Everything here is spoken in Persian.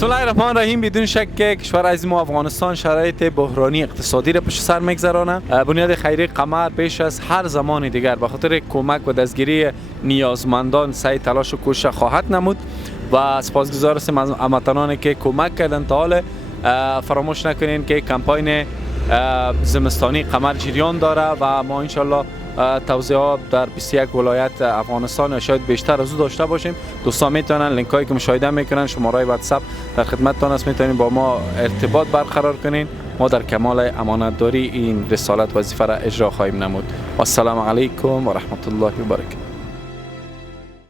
بسم الله الرحمن الرحیم. بدون شک که کشور عزیز ما افغانستان شرایط بحرانی اقتصادی را پشت سر میگذرانه. بنیاد خیریه قمر بیش از هر زمان دیگر به خاطر کمک و دستگیری نیازمندان سعی تلاش و کوشش خواهد نمود و سپاسگزار هستیم از هموطنانی که کمک کردن تا حال. فراموش نکنین که کمپاین زمستانی قمر جریان داره و ما انشالله توزیعات در 21 ولایت افغانستان یا شاید بیشتر از او داشته باشیم. دوستان میتونن لینک هایی که مشاهده میکنن شماره واتساپ در خدمتتان است، میتونین با ما ارتباط برقرار کنین. ما در کمال امانتداری این رسالت وظیفه را اجرا خواهیم نمود. و السلام علیکم و رحمت الله و برکاته.